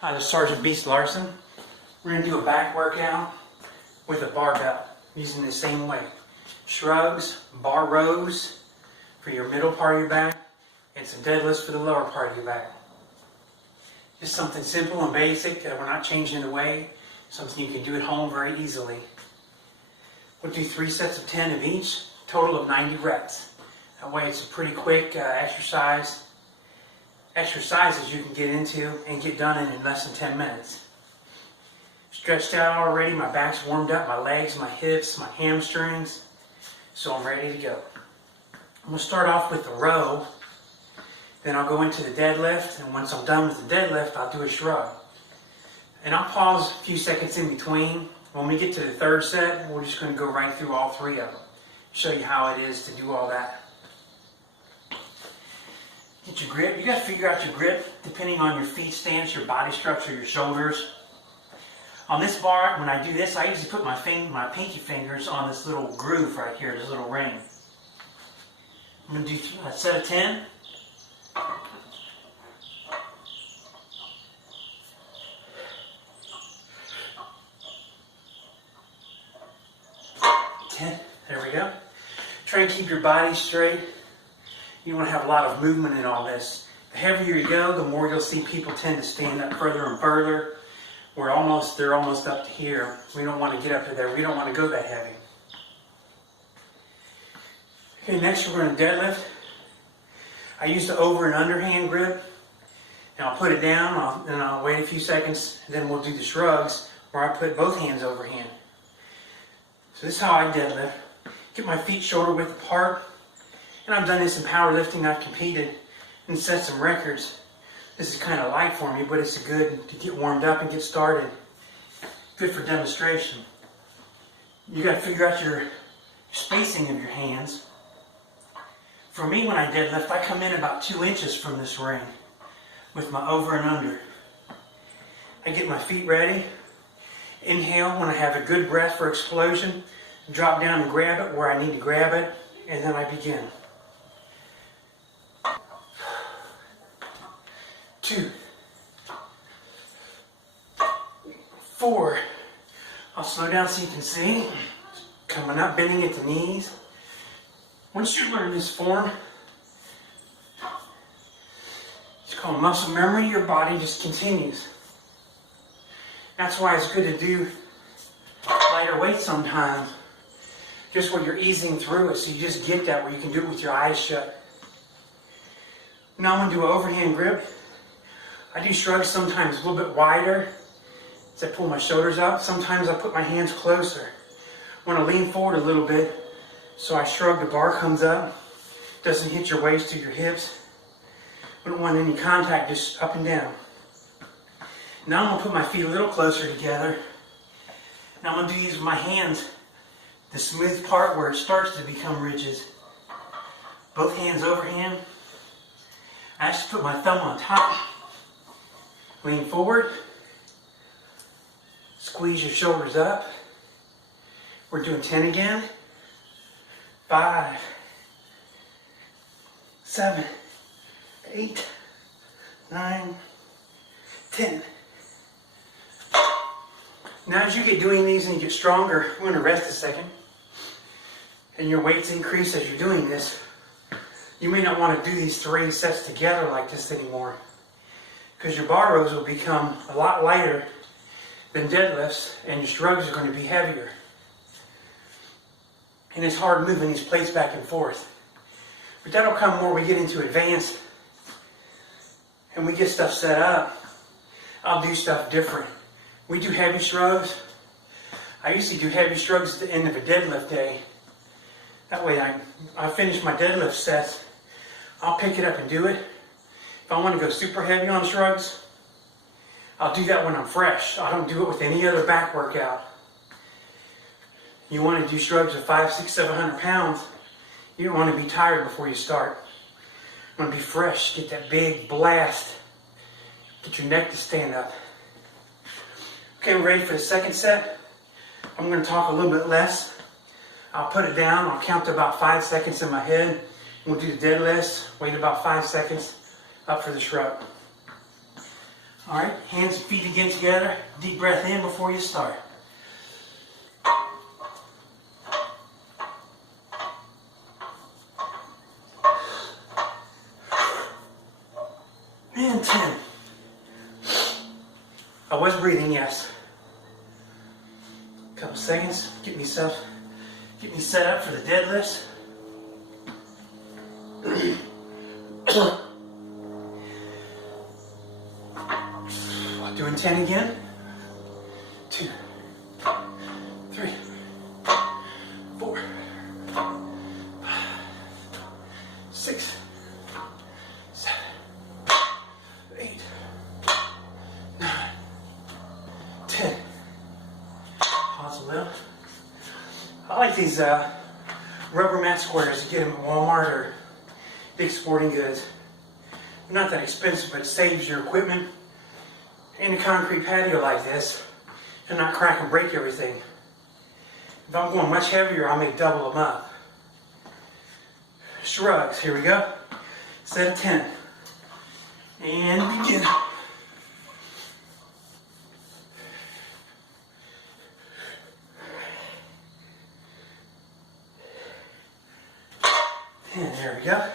Hi, this is Sergeant Beast Larson. We're going to do a back workout with a barbell using the same way. Shrugs, bar rows for your middle part of your back, and some deadlifts for the lower part of your back. Just something simple and basic that we're not changing the way. Something you can do at home very easily. We'll do 3 sets of 10 of each, total of 90 reps. That way it's a pretty quick exercises you can get into and get done in less than 10 minutes. Stretched out already, my back's warmed up, my legs, my hips, my hamstrings, so I'm ready to go. I'm going to start off with the row, then I'll go into the deadlift, and once I'm done with the deadlift, I'll do a shrug. And I'll pause a few seconds in between. When we get to the third set, we're just going to go right through all 3 of them. Show you how it is to do all that. Get your grip. You got to figure out your grip depending on your feet stance, your body structure, your shoulders. On this bar, when I do this, I usually put my pinky fingers on this little groove right here, this little ring. I'm going to do a set of 10. There we go. Try and keep your body straight. You want to have a lot of movement in all this. The heavier you go, the more you'll see people tend to stand up further and further. They're almost up to here. We don't want to get up to there. We don't want to go that heavy. Okay, next we're going to deadlift. I use the over and underhand grip. And I'll put it down, and I'll wait a few seconds, and then we'll do the shrugs where I put both hands overhand. So this is how I deadlift. Get my feet shoulder width apart. And I've done this in powerlifting. I've competed and set some records. This is kind of light for me, but it's good to get warmed up and get started. Good for demonstration. You got to figure out your spacing of your hands. For me, when I deadlift, I come in about 2 inches from this ring with my over and under. I get my feet ready. Inhale when I have a good breath for explosion. Drop down and grab it where I need to grab it, and then I begin. 2, 4. I'll slow down so you can see. Coming up, bending at the knees. Once you learn this form, it's called muscle memory. Your body just continues. That's why it's good to do lighter weight sometimes. Just where you're easing through it, so you just get that where you can do it with your eyes shut. Now I'm going to do an overhand grip. I do shrugs sometimes a little bit wider as I pull my shoulders up. Sometimes I put my hands closer. I want to lean forward a little bit so I shrug, the bar comes up. Doesn't hit your waist or your hips. I don't want any contact, just up and down. Now I'm going to put my feet a little closer together. Now I'm going to do these with my hands. The smooth part where it starts to become rigid. Both hands overhand. I just put my thumb on top. Lean forward. Squeeze your shoulders up. We're doing 10 again. 5, 7, 8, 9, 10. Now as you get doing these and you get stronger, we're going to rest a second. And your weights increase as you're doing this. You may not want to do these 3 sets together like this anymore, because your bar rows will become a lot lighter than deadlifts, and your shrugs are going to be heavier. And it's hard moving these plates back and forth. But that'll come more we get into advanced and we get stuff set up. I'll do stuff different. We do heavy shrugs. I usually do heavy shrugs at the end of a deadlift day. That way I finish my deadlift sets. I'll pick it up and do it. If I want to go super heavy on shrugs, I'll do that when I'm fresh. I don't do it with any other back workout. You want to do shrugs of 500, 600, 700 pounds. You don't want to be tired before you start. You want to be fresh. Get that big blast. Get your neck to stand up. Okay, we're ready for the second set. I'm going to talk a little bit less. I'll put it down. I'll count to about 5 seconds in my head. We'll do the deadlifts. Wait about 5 seconds. Up for the shrug. All right, hands and feet again together. Deep breath in before you start. And 10. I was breathing, yes. A couple seconds, get me set up for the deadlifts. Doing 10 again. 2, 3, 4, 5, 6, 7, 8, 9, 10. Pause a little. I like these rubber mat squares. You get them at Walmart or Dick's Sporting Goods. They're not that expensive, but it saves your equipment. In a concrete patio like this, and not crack and break everything. If I'm going much heavier, I may double them up. Shrugs, here we go. Set of 10. And begin. And there we go.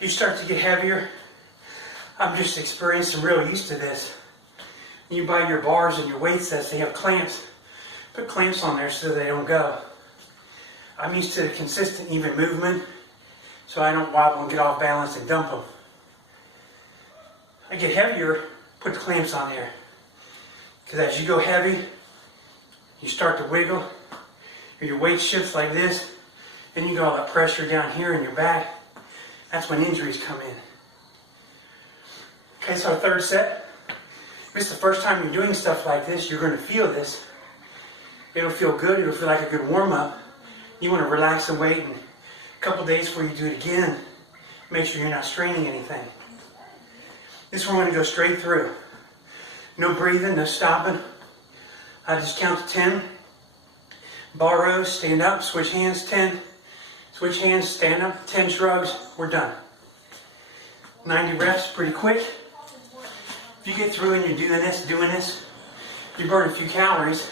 You start to get heavier. I'm just experiencing real used to this. When you buy your bars and your weight sets, they have clamps. Put clamps on there so they don't go. I'm used to the consistent, even movement, so I don't wobble and get off balance and dump them. I get heavier, put the clamps on there. Because as you go heavy, you start to wiggle, or your weight shifts like this, and you get all that pressure down here in your back. That's when injuries come in. Okay, so our third set. If this is the first time you're doing stuff like this, you're going to feel this. It'll feel good. It'll feel like a good warm-up. You want to relax and wait, and a couple days before you do it again, make sure you're not straining anything. This one we're going to go straight through. No breathing, no stopping. I just count to 10. Bar rows, stand up, switch hands, 10. Switch hands, stand up, 10 shrugs, we're done. 90 reps, pretty quick. If you get through and you're doing this, you burn a few calories.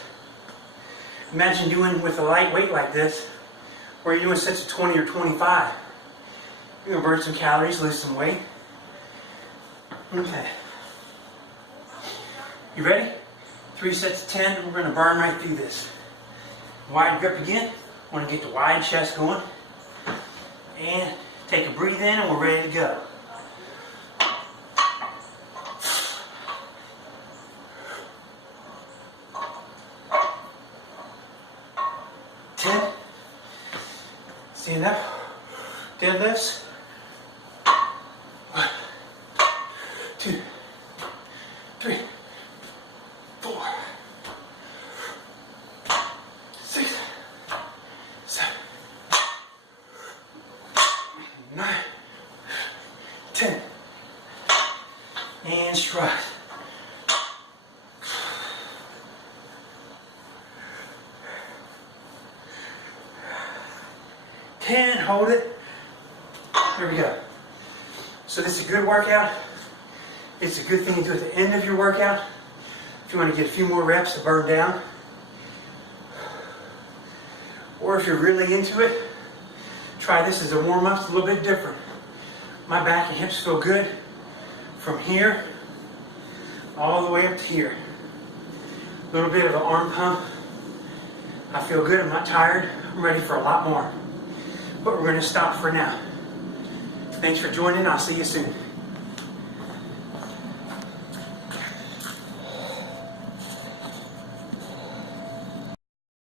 Imagine doing with a light weight like this, where you're doing sets of 20 or 25. You're gonna burn some calories, lose some weight. Okay. You ready? 3 sets of 10, we're gonna burn right through this. Wide grip again. Want to get the wide chest going. And take a breathe in and we're ready to go. Stand up. Deadlifts. 1, 2, 3, 4, 6, 7, 9, 10. And strut. 10, hold it. Here we go. So this is a good workout. It's a good thing to do at the end of your workout. If you want to get a few more reps to burn down. Or if you're really into it, try this as a warm-up. It's a little bit different. My back and hips feel good from here all the way up to here. A little bit of an arm pump. I feel good. I'm not tired. I'm ready for a lot more. But we're going to stop for now. Thanks for joining. I'll see you soon.